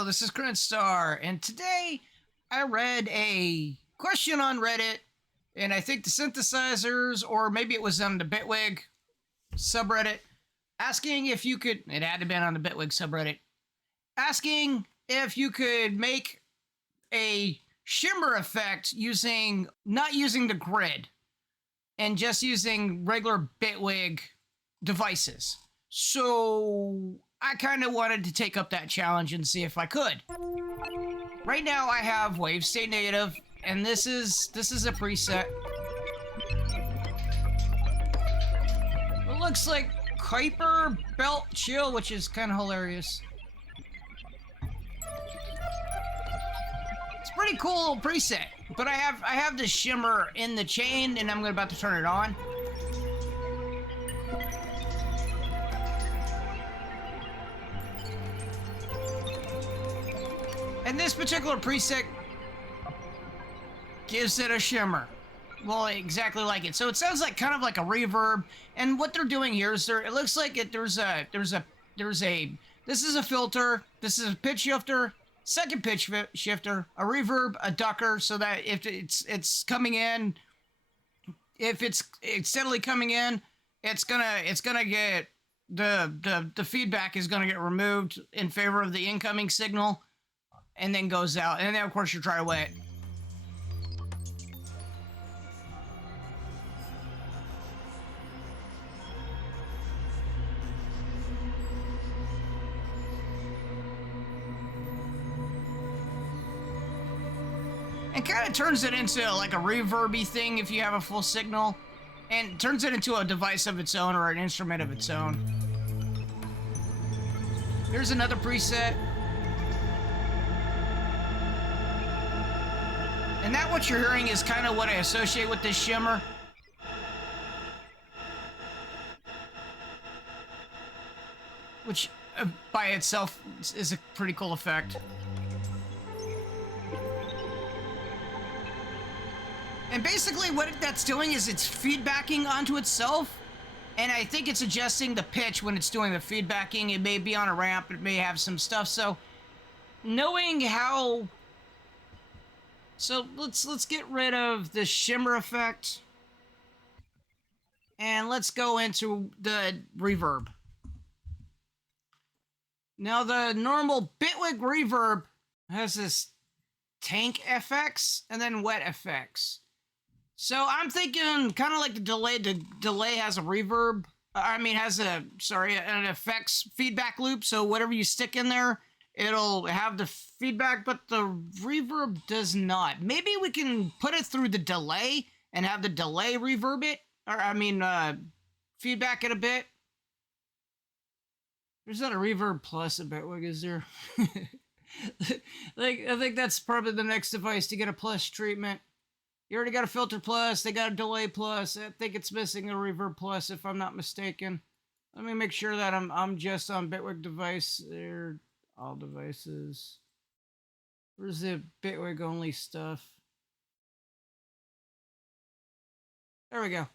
Hello, this is Star, and today I read a question on Reddit, and I think the synthesizers, or maybe it was on the Bitwig subreddit, asking if you could, it had to be on the Bitwig subreddit, asking if you could make a shimmer effect not using the grid, and just using regular Bitwig devices. So I kind of wanted to take up that challenge and see if I could. Right now I have Wave State Native, and this is a preset. It looks like Kuiper Belt Chill, which is kind of hilarious. It's a pretty cool little preset, but I have the shimmer in the chain, and I'm about to turn it on. And this particular preset gives it a shimmer. Well, exactly like it. So it sounds like kind of like a reverb. And what they're doing here is it looks like this is a filter, this is a pitch shifter, second pitch shifter, a reverb, a ducker, so that if it's coming in, if it's steadily coming in, it's gonna get the feedback is gonna get removed in favor of the incoming signal. And then goes out, and then of course you try to wet. And kind of turns it into like a reverby thing if you have a full signal, and turns it into a device of its own or an instrument of its own. Here's another preset. And that what you're hearing is kind of what I associate with this shimmer. Which, by itself, is a pretty cool effect. And basically what that's doing is it's feedbacking onto itself. And I think it's adjusting the pitch when it's doing the feedbacking. It may be on a ramp, it may have some stuff. So, knowing how... So let's get rid of the shimmer effect, and let's go into the reverb. Now the normal Bitwig reverb has this tank FX and then wet FX. So I'm thinking kind of like the delay. The delay has a reverb. An effects feedback loop. So whatever you stick in there, it'll have the feedback, but the reverb does not. Maybe we can put it through the delay and have the delay reverb it, feedback it a bit. There's not a reverb plus a Bitwig, is there? I think that's probably the next device to get a plus treatment. You already got a filter plus, they got a delay plus. I think it's missing a reverb plus if I'm not mistaken. Let me make sure that I'm just on Bitwig device. They're all devices. Where's the Bitwig only stuff? There we go.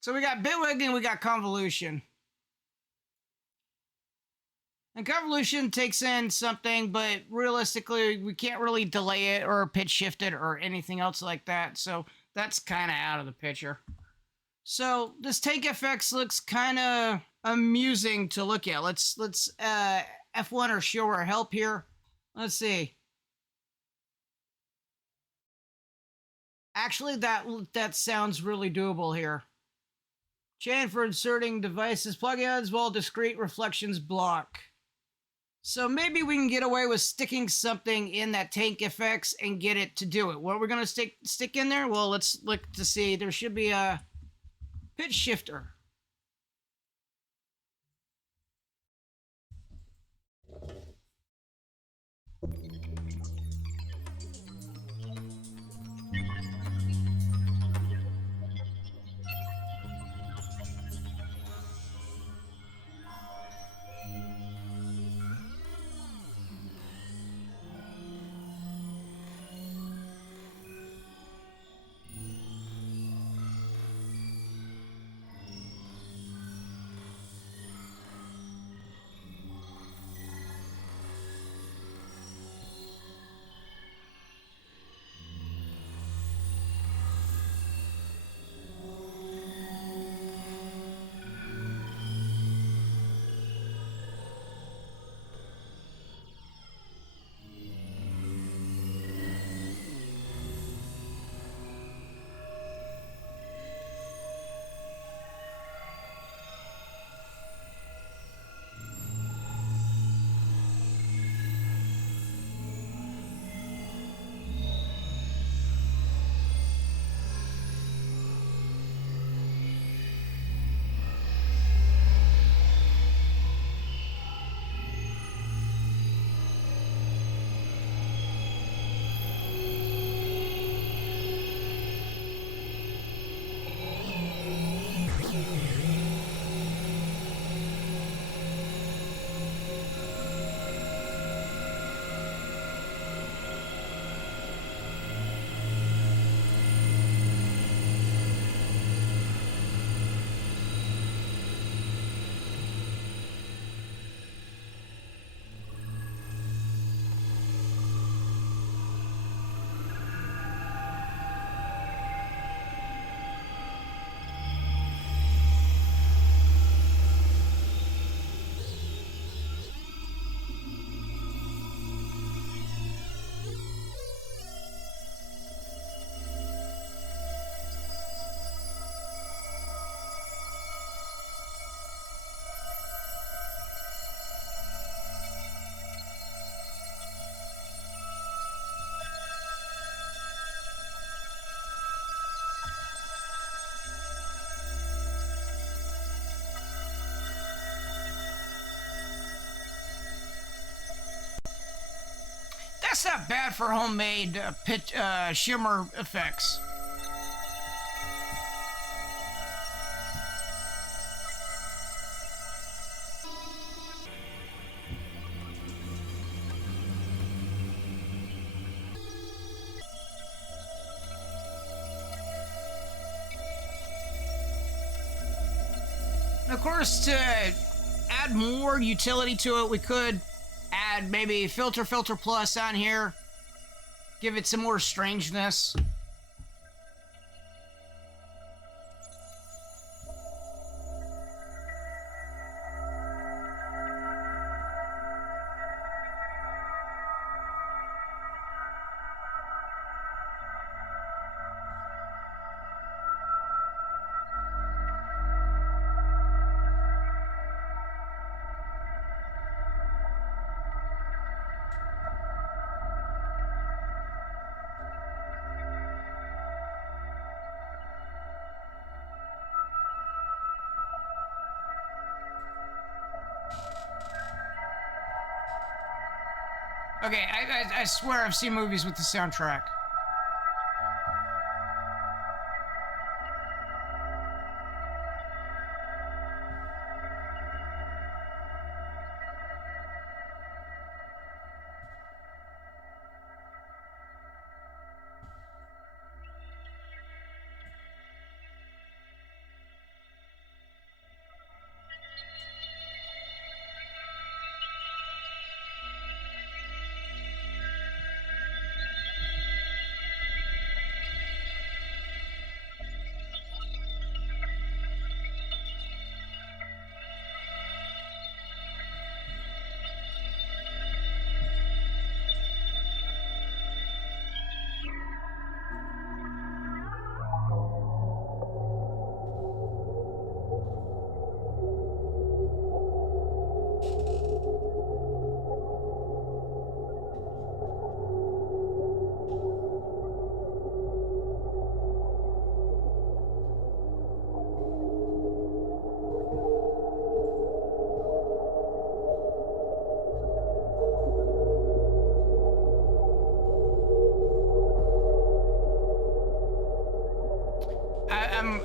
So we got Bitwig and we got convolution. And convolution takes in something, but realistically, we can't really delay it or pitch shift it or anything else like that. So that's kind of out of the picture. So this tank FX looks kind of amusing to look at. Let's F1 or show our help here. Let's see. Actually, that sounds really doable here. Chain for inserting devices, plugins, while discrete reflections block. So maybe we can get away with sticking something in that tank FX and get it to do it. What we're gonna stick in there? Well, let's look to see. There should be a pitch shifter. That's not bad for homemade pitch shimmer effects. Of course, to add more utility to it, we could add maybe filter plus on here. Give it some more strangeness. Okay, I swear I've seen movies with the soundtrack.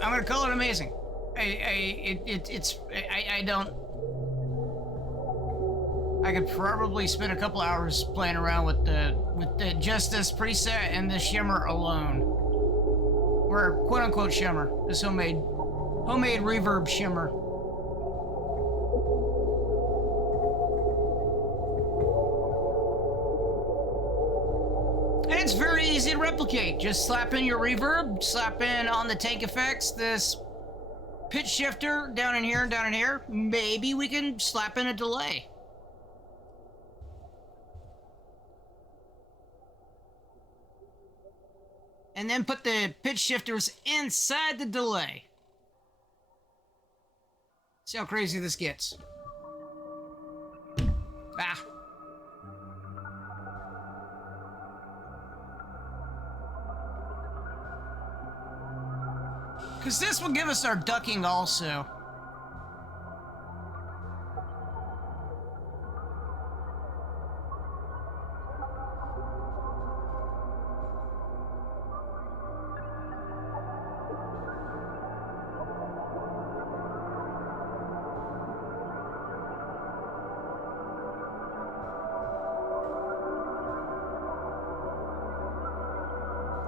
I'm gonna call it amazing. I don't. I could probably spend a couple hours playing around with the just this preset and the shimmer alone, or quote unquote shimmer, this homemade reverb shimmer. It's very easy to replicate. Just slap in your reverb, slap in on the tank effects this pitch shifter down in here and down in here. Maybe we can slap in a delay. And then put the pitch shifters inside the delay. See how crazy this gets. Ah. Because this will give us our ducking also.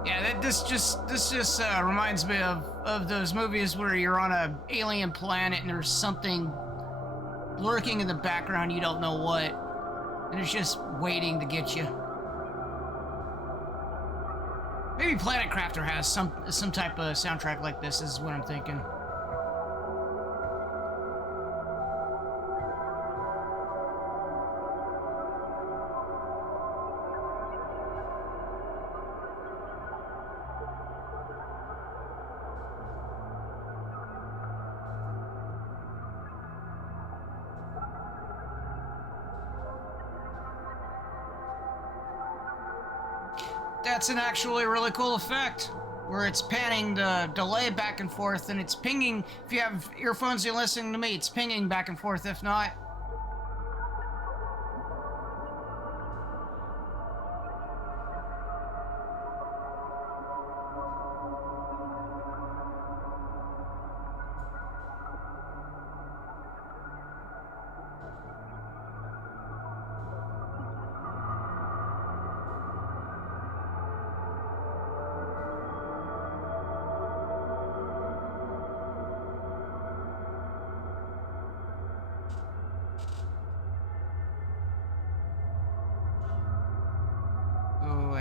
Yeah, this just reminds me of those movies where you're on a alien planet and there's something lurking in the background, you don't know what, and it's just waiting to get you. Maybe Planet Crafter has some type of soundtrack like this, is what I'm thinking. That's an actually really cool effect, where it's panning the delay back and forth, and it's pinging. If you have earphones, you're listening to me, it's pinging back and forth. If not,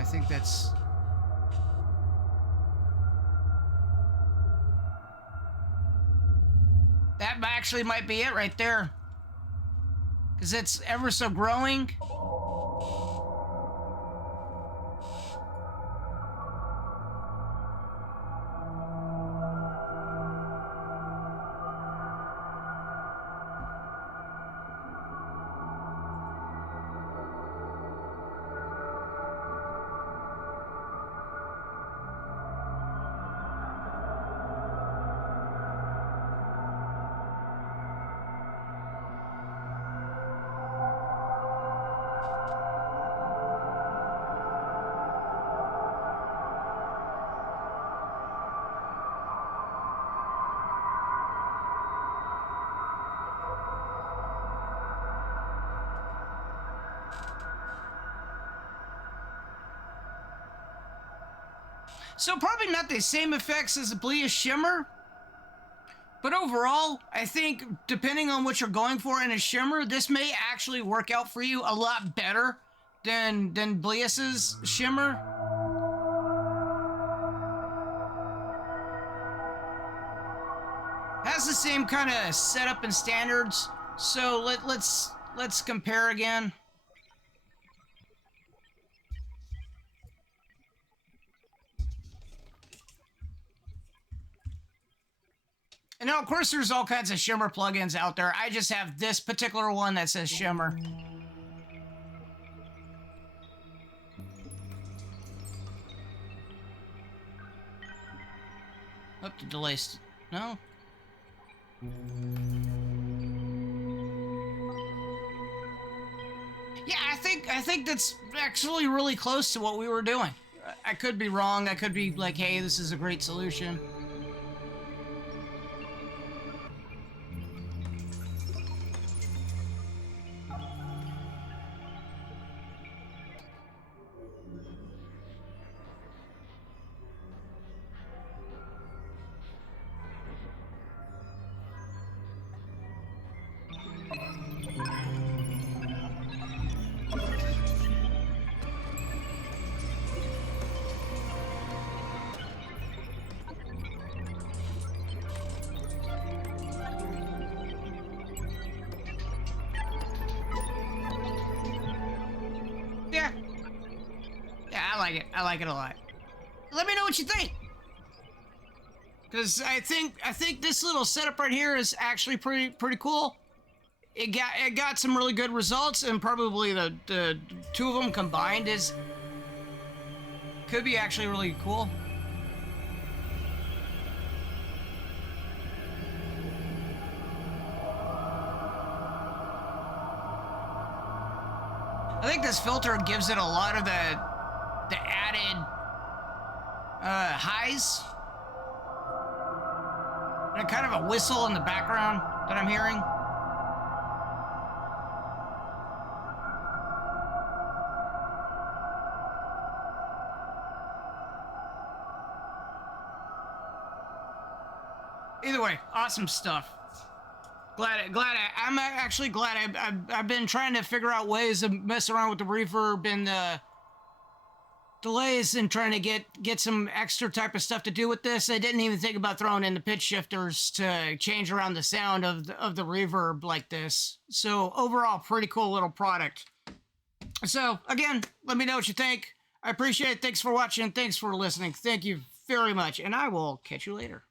I think that's... That actually might be it right there. Because it's ever so growing. So probably not the same effects as the Bleass Shimmer, but overall, I think depending on what you're going for in a shimmer, this may actually work out for you a lot better than Bleass's shimmer. Has the same kind of setup and standards, so let's compare again. And now, of course, there's all kinds of shimmer plugins out there. I just have this particular one that says shimmer. Up to delay. No. Yeah, I think that's actually really close to what we were doing. I could be wrong. I could be like, hey, this is a great solution. Yeah. Yeah, I like it. I like it a lot. Let me know what you think. Because I think this little setup right here is actually pretty cool. It got some really good results, and probably the two of them combined could be actually really cool. I think this filter gives it a lot of the added highs. And kind of a whistle in the background that I'm hearing. Either way, awesome stuff. I'm actually glad I've been trying to figure out ways to mess around with the reverb and the delays and trying to get some extra type of stuff to do with this. I didn't even think about throwing in the pitch shifters to change around the sound of the reverb like this. So overall, pretty cool little product. So again, let me know what you think. I appreciate it. Thanks for watching. Thanks for listening. Thank you very much, and I will catch you later.